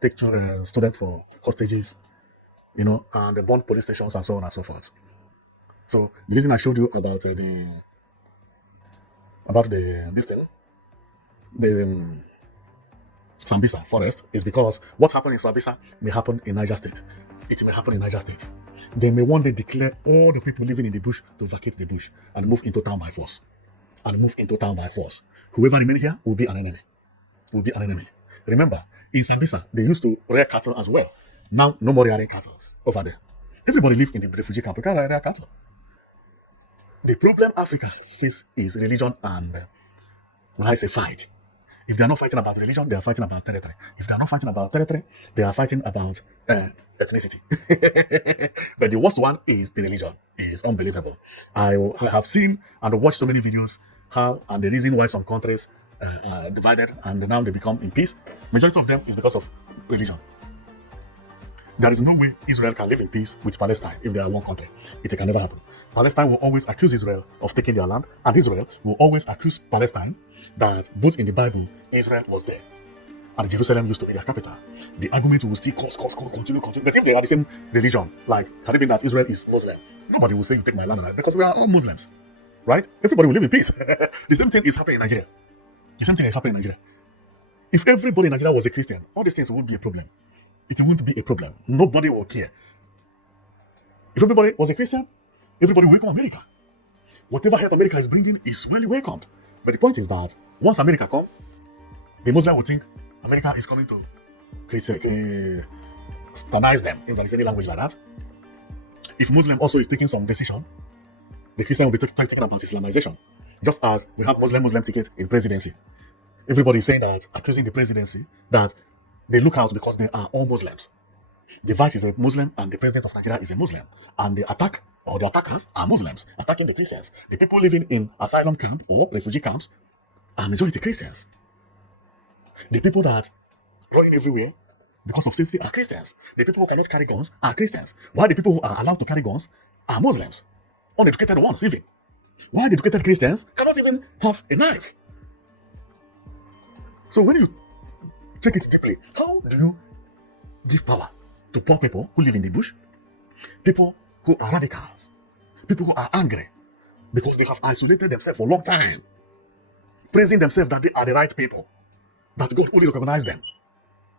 take students for hostages, and the burn police stations and so on and so forth. So the reason I showed you about the Sambisa forest is because what happened in Sambisa may happen in Niger State. It may happen in Niger State. They may one day declare all the people living in the bush to vacate the bush and move into town by force. Whoever remains here will be an enemy. Remember, in Sambisa, they used to rear cattle as well. Now, no more rearing cattle over there. Everybody live in the refugee camp. You can't rear cattle. The problem Africa face is religion and, when I say fight, if they are not fighting about religion, they are fighting about territory. If they are not fighting about territory, they are fighting about ethnicity. But the worst one is the religion. It is unbelievable. I have seen and watched so many videos how and the reason why some countries are divided and now they become in peace. Majority of them is because of religion. There is no way Israel can live in peace with Palestine if they are one country. It can never happen. Palestine will always accuse Israel of taking their land, and Israel will always accuse Palestine that both in the Bible, Israel was there, and Jerusalem used to be their capital. The argument will still continue. But if they are the same religion, like had it been that Israel is Muslim, nobody will say you take my land, because we are all Muslims, right? Everybody will live in peace. The same thing is happening in Nigeria. If everybody in Nigeria was a Christian, all these things won't be a problem. It won't be a problem. Nobody will care. If everybody was a Christian, everybody will welcome America. Whatever help America is bringing is well welcomed. But the point is that once America comes, the Muslim will think America is coming to Christianize them, if there is any language like that. If Muslim also is taking some decision, the Christian will be talking about Islamization. Just as we have Muslim ticket in presidency. Everybody is saying that, accusing the presidency, that they look out because they are all Muslims. The vice is a Muslim and the president of Nigeria is a Muslim. And the attackers are Muslims, attacking the Christians. The people living in asylum camp or refugee camps are majority Christians. The people that running everywhere because of safety are Christians. The people who cannot carry guns are Christians. While the people who are allowed to carry guns are Muslims. Uneducated ones even. While the educated Christians cannot even have a knife. So when you check it deeply, how do you give power to poor people who live in the bush? People who are radicals. People who are angry because they have isolated themselves for a long time. Praising themselves that they are the right people. That God only recognizes them.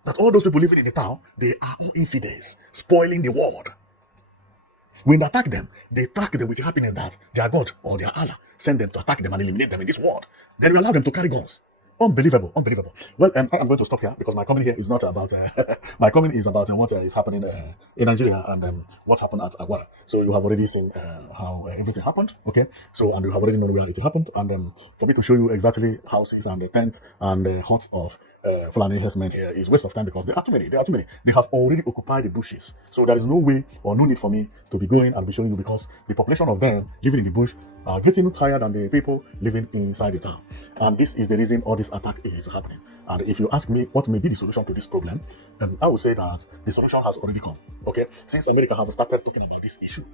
That all those people living in the town, they are all infidels, spoiling the world. When they attack them with the happiness that their God or their Allah send them to attack them and eliminate them in this world. Then we allow them to carry guns. Unbelievable. Well, I'm going to stop here because my comment here is not about my comment is about what is happening in Nigeria and what happened at Agwara. So you have already seen how everything happened, okay? So and you have already known where it happened, and for me to show you exactly houses and the tents and the huts of Fulani herdsmen here is waste of time because there are too many. They have already occupied the bushes, so there is no way or no need for me to be going and be showing you because the population of them living in the bush are getting higher than the people living inside the town, and this is the reason all this attack is happening. And if you ask me what may be the solution to this problem, I would say that the solution has already come. Okay, since America have started talking about this issue,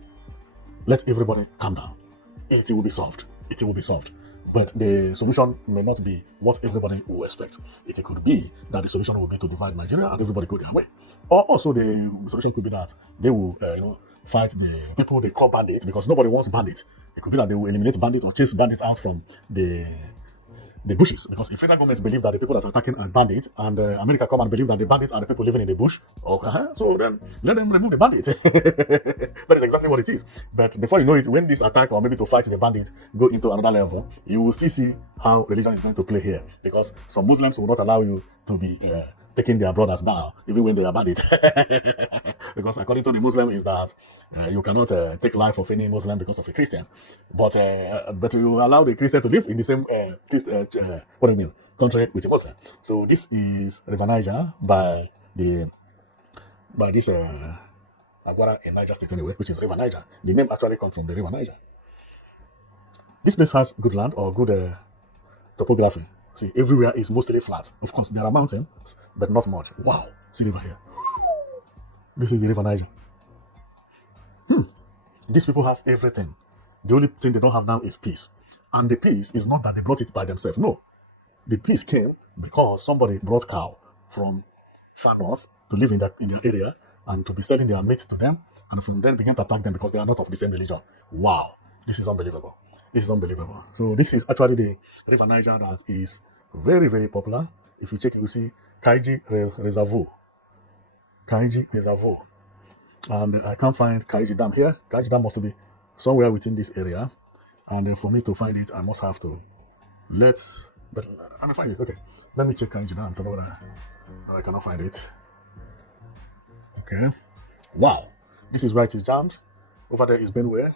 let everybody calm down. It will be solved. But the solution may not be what everybody will expect. It could be that the solution will be to divide Nigeria and everybody go their way. Or also the solution could be that they will, fight the people they call bandits because nobody wants bandits. It could be that they will eliminate bandits or chase bandits out from the the bushes, because if federal government believe that the people that are attacking are bandits, and America come and believe that the bandits are the people living in the bush, okay, so then let them remove the bandits. That is exactly what it is. But before you know it, when this attack or maybe to fight the bandits go into another level, you will still see how religion is going to play here, because some Muslims will not allow you to be taking their brothers down, even when they are bandits. Because according to the Muslim is that you cannot take life of any Muslim because of a Christian, but you allow the Christian to live in the same what do you mean country with a Muslim. So this is River Niger by this Agwara in Niger State anyway, which is River Niger. The name actually comes from the River Niger. This place has good land or good topography. See, everywhere is mostly flat. Of course, there are mountains, but not much. Wow, see river here. This is the River Niger. These people have everything. The only thing they don't have now is peace. And the peace is not that they brought it by themselves. No. The peace came because somebody brought cow from far north to live in their area and to be selling their meat to them, and from then began to attack them because they are not of the same religion. Wow, this is unbelievable. This is unbelievable. So this is actually the River Niger that is very, very popular. If you check, you will see Kaiji Reservoir. Kaiji Reservoir. And I can't find Kaiji Dam here. Kaiji Dam must be somewhere within this area. And for me to find it, I must have to but I can find it. Okay, let me check Kaiji Dam. I cannot find it. Okay. Wow. This is where it is jammed. Over there is Benue.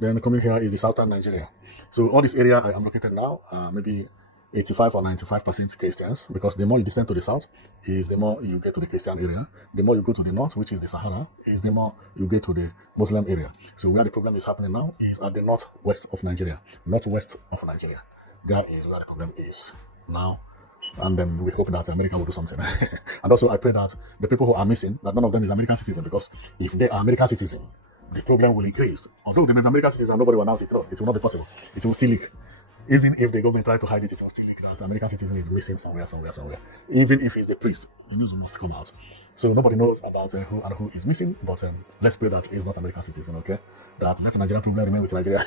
Then coming here is the southern Nigeria. So all this area I am located now, maybe 85 or 95% Christians, because the more you descend to the south, is the more you get to the Christian area. The more you go to the north, which is the Sahara, is the more you get to the Muslim area. So where the problem is happening now is at the northwest of Nigeria. Northwest of Nigeria. There is where the problem is now. And then we hope that America will do something. And also I pray that the people who are missing, that none of them is American citizen, because if they are American citizen, the problem will increase. Although they may be American citizens and nobody will announce it, no, it will not be possible. It will still leak. Even if the government try to hide it, it will still leak that American citizen is missing somewhere. Even if it's the priest, the news must come out. So nobody knows about who is missing, but let's pray that it's not American citizen, okay? That let Nigerian problem remain with Nigeria.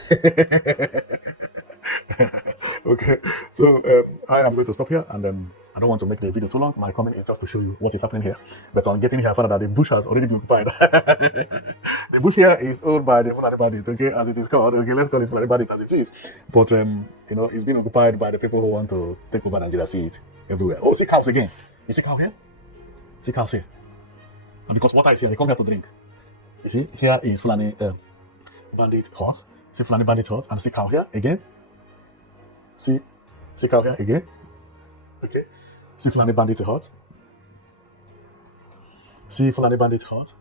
Okay, so I am going to stop here, and I don't want to make the video too long. My comment is just to show you what is happening here. But on getting here, I found out that the bush has already been occupied. The bush here is owned by the Fulani Bandit, okay, as it is called. Okay, let's call it Fulani Bandit as it is. But it's been occupied by the people who want to take over Nigeria. See it everywhere. Oh, see cows again. You see cow here? See cows here. And because water is here, they come here to drink. You see, here is Fulani Bandit hut. See Fulani Bandit hut, and see cow here again. See cow here again. Okay. See Fulani Bandit hut. See Fulani Bandit hut.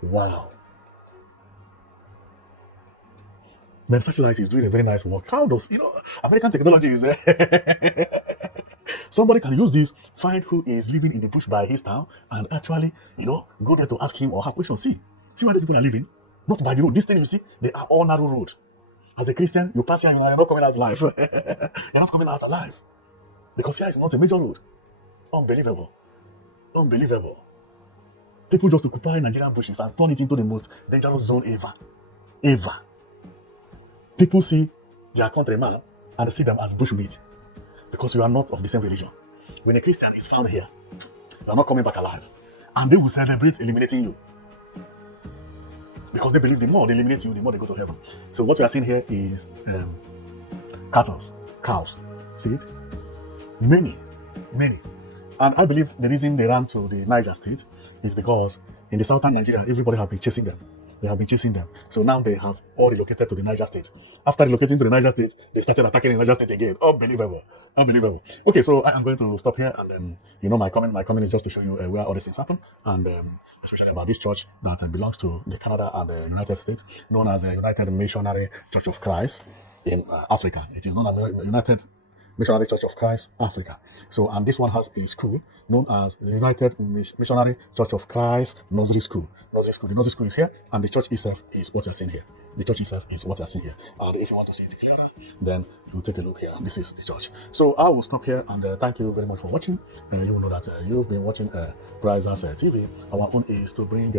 Wow. Man, satellite is doing a very nice work. How does, American technology is there. Somebody can use this, find who is living in the bush by his town, and actually, go there to ask him or her question. See where the people are living. Not by the road. This thing you see, they are all narrow road. As a Christian, you pass here, you're not coming out alive. You're not coming out alive. Because here is not a major road. Unbelievable. People just occupy Nigerian bushes and turn it into the most dangerous zone ever. People see their countryman and see them as bushmeat because you are not of the same religion. When a Christian is found here, you are not coming back alive. And they will celebrate eliminating you. Because they believe the more they eliminate you, the more they go to heaven. So what we are seeing here is cows. See it? Many. And I believe the reason they ran to the Niger State is because in the southern Nigeria, everybody have been chasing them. So now they have all relocated to the Niger State. After relocating to the Niger State, they started attacking the Niger State again. Unbelievable. Okay, so I am going to stop here, and then, my comment is just to show you where all these things happen, and especially about this church that belongs to the Canada and the United States, known as the United Missionary Church of Christ in Africa. It is known as United Missionary Church of Christ, Africa. So, and this one has a school known as the United Missionary Church of Christ Nursery School. The nursery school is here, and the church itself is what you are seeing here. The church itself is what you are seeing here. And if you want to see it clearer, then you take a look here. This is the church. So I will stop here and thank you very much for watching. You will know that you've been watching Prizers TV. Our own is to bring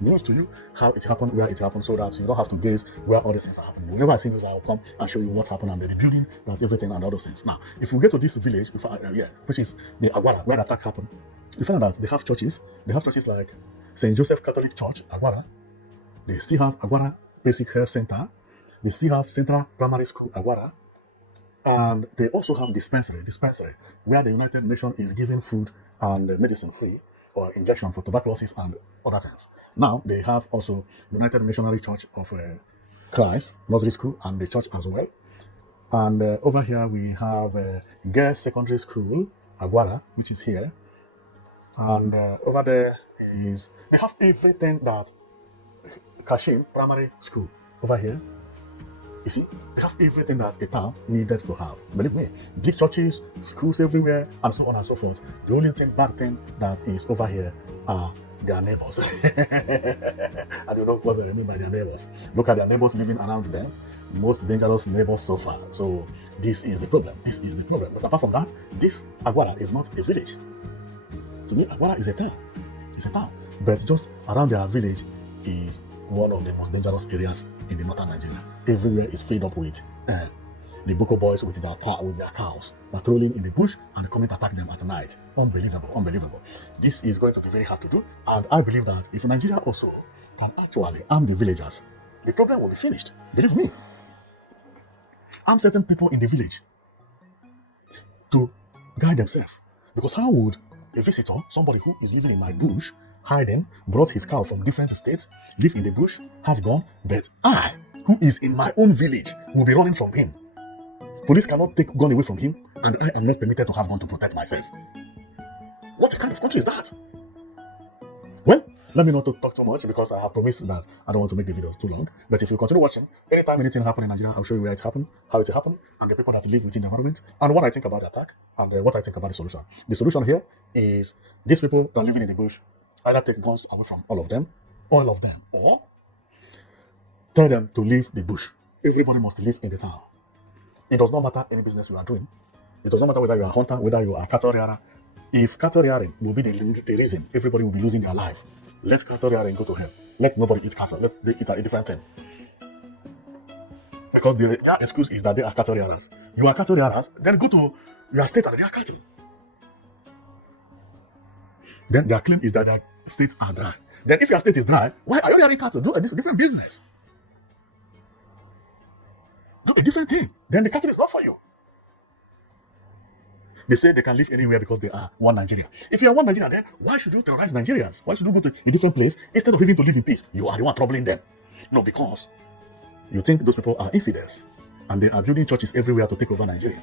news to you, how it happened, where it happened, so that you don't have to guess where all these things are happening. Whenever I see news, I will come and show you what happened and the building, that everything and all those things. Now, if you get to this village, which is the Agwara, where the attack happened, you find out that they have churches. They have churches like St. Joseph Catholic Church, Agwara. They still have Agwara Basic Health Center. They still have Central Primary School, Agwara. And they also have dispensary, where the United Nations is giving food and medicine free or injection for tuberculosis and other things. Now, they have also United Missionary Church of Christ, Nursery School, and the church as well. And over here, we have Girls Secondary School, Agwara, which is here. And over there is, they have everything that Kashim Primary School over here. You see, they have everything that a town needed to have. Believe me, big churches, schools everywhere, and so on and so forth. The only bad thing that is over here are their neighbors. I don't know what they mean by their neighbors. Look at their neighbors living around them. Most dangerous neighbors so far. So this is the problem. This is the problem. But apart from that, this Agwara is not a village. To me, Agwara is a town. It's a town. But just around their village is one of the most dangerous areas in the northern Nigeria. Everywhere is filled up with the Boko boys with their cows patrolling in the bush and coming to attack them at night. Unbelievable, unbelievable. This is going to be very hard to do, and I believe that if Nigeria also can actually arm the villagers, the problem will be finished. Believe me. Arm certain people in the village to guide themselves. Because how would a visitor, somebody who is living in my bush, hiding, brought his cow from different states, live in the bush, have gone, but I, who is in my own village, will be running from him. Police cannot take gun away from him, and I am not permitted to have gun to protect myself. What kind of country is that? Well, let me not talk too much because I have promised that I don't want to make the videos too long. But if you continue watching, anytime anything happens in Nigeria, I'll show you where it happened, how it happened, and the people that live within the environment, and what I think about the attack, and what I think about the solution. The solution here is these people that are living in the bush either take guns away from all of them, or tell them to leave the bush. Everybody must live in the town. It does not matter any business you are doing. It does not matter whether you are a hunter, whether you are a cattle rearer. If cattle rearing will be the reason everybody will be losing their life, let cattle rearing go to hell. Let nobody eat cattle. Let they eat a different thing. Because their excuse is that they are cattle rearers. You are cattle rearers, then go to your state and they are cattle. Then their claim is that their states are dry. Then if your state is dry, why are you rearing cattle? Do a different business. Do a different thing. Then the cattle is not for you. They say they can live anywhere because they are one Nigeria. If you are one Nigeria, then why should you terrorize Nigerians? Why should you go to a different place instead of even to live in peace? You are the one troubling them. No, because you think those people are infidels and they are building churches everywhere to take over Nigeria.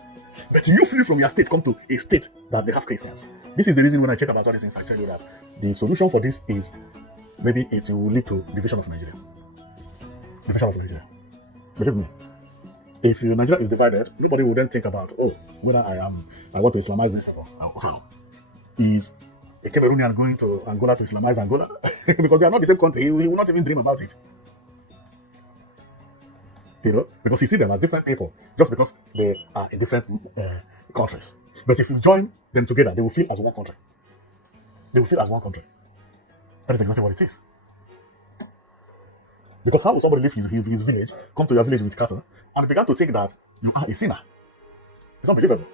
But you flee from your state, come to a state that they have Christians. This is the reason when I check about all these things, I tell you that the solution for this is maybe it will lead to division of Nigeria. Division of Nigeria. Believe me. If Nigeria is divided, nobody will then think about, whether I want to Islamize these people. Is a Cameroonian going to Angola to Islamize Angola? Because they are not the same country. He will not even dream about it. Because he sees them as different people, just because they are in different countries. But if you join them together, they will feel as one country. They will feel as one country. That is exactly what it is. Because how will somebody leave his village, come to your village with cattle, and began to think that you are a sinner? It's unbelievable.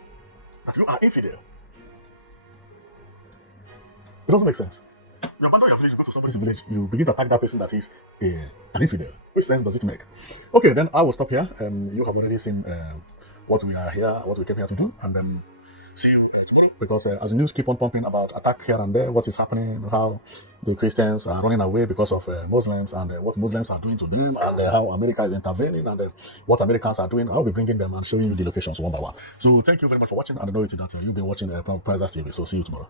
That you are infidel. It doesn't make sense. You abandon your village, you go to somebody's village, you begin to attack that person that is an infidel. Which sense does it make? Okay, then I will stop here. You have already seen what we came here to do, and then see you tomorrow. Because as the news keep on pumping about attack here and there, what is happening, how the Christians are running away because of Muslims, and what Muslims are doing to them, and how America is intervening, and what Americans are doing, I'll be bringing them and showing you the locations one by one. So thank you very much for watching. I know it's that you've been watching Prizers TV. So see you tomorrow.